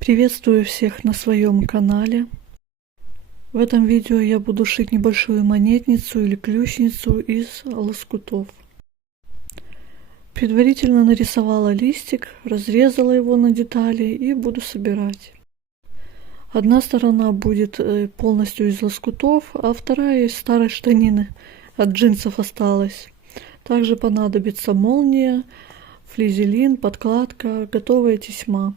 Приветствую всех на своем канале. В этом видео я буду шить небольшую монетницу или ключницу из лоскутов. Предварительно нарисовала листик, разрезала его на детали и буду собирать. Одна сторона будет полностью из лоскутов, а вторая из старой штанины, от джинсов осталась. Также понадобится молния, флизелин, подкладка, готовая тесьма.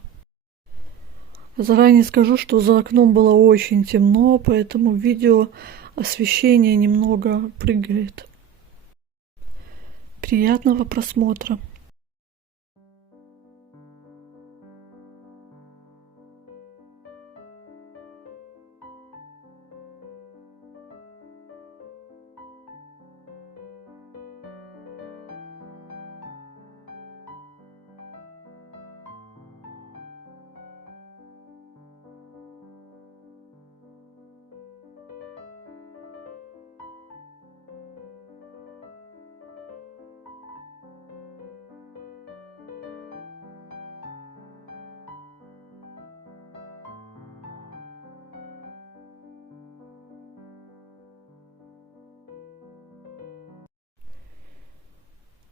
Заранее скажу, что за окном было очень темно, поэтому в видео освещение немного прыгает. Приятного просмотра!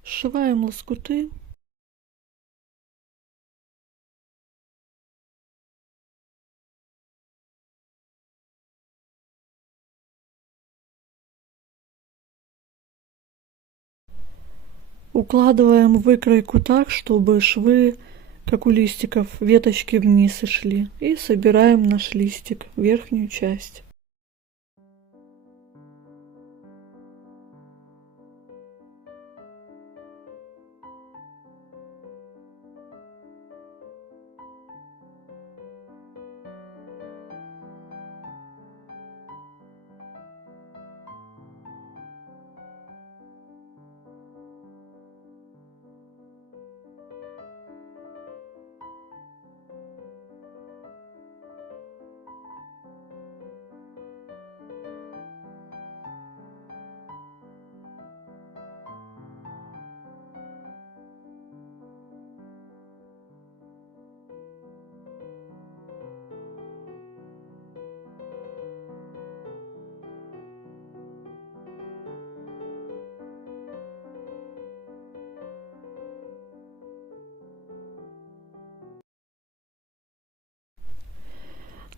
Сшиваем лоскуты. Укладываем выкройку так, чтобы швы, как у листиков, веточки вниз и шли. И собираем наш листик, верхнюю часть.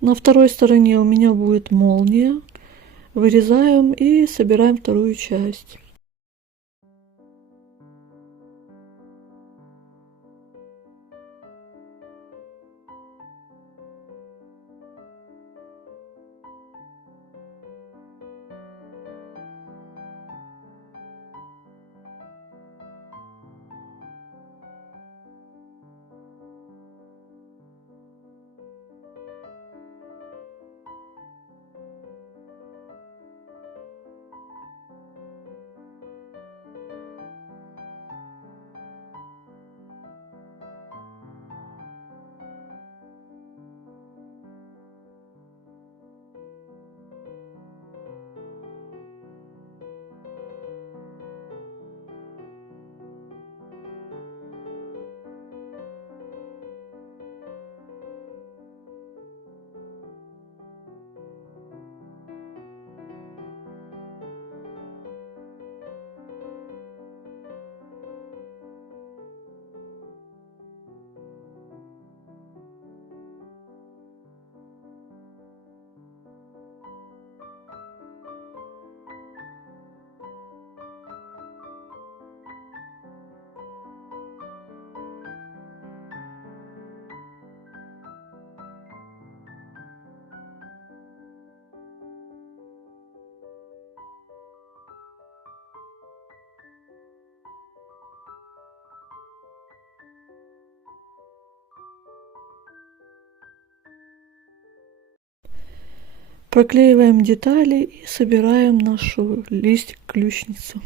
На второй стороне у меня будет молния. Вырезаем и собираем вторую часть. Проклеиваем детали и собираем нашу листик-ключницу.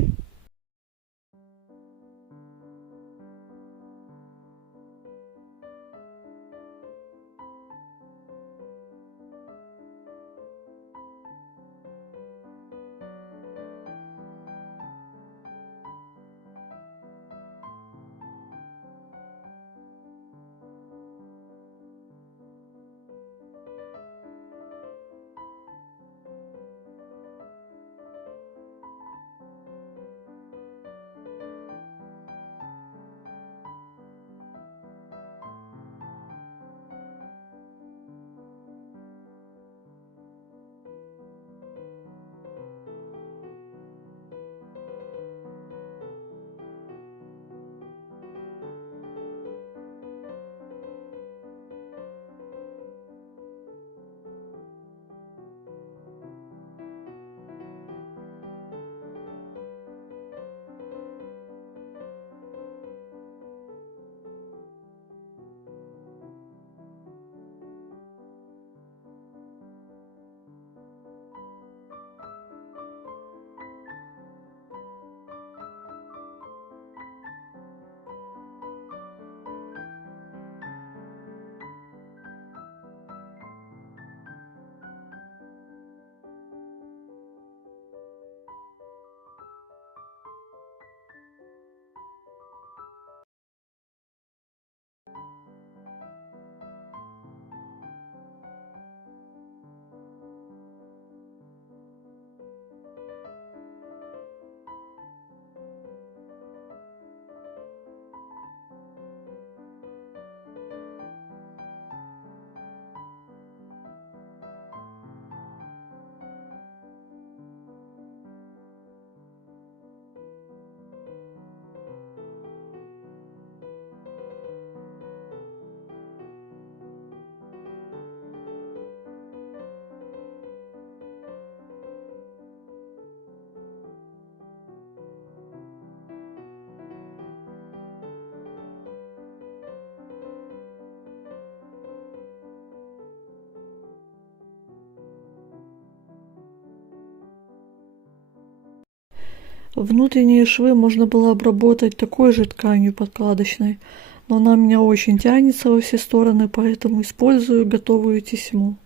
Внутренние швы можно было обработать такой же тканью подкладочной, но она у меня очень тянется во все стороны, поэтому использую готовую тесьму.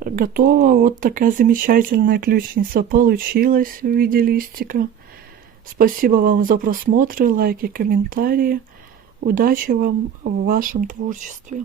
Готово. Вот такая замечательная ключница получилась в виде листика. Спасибо вам за просмотры, лайки, комментарии. Удачи вам в вашем творчестве.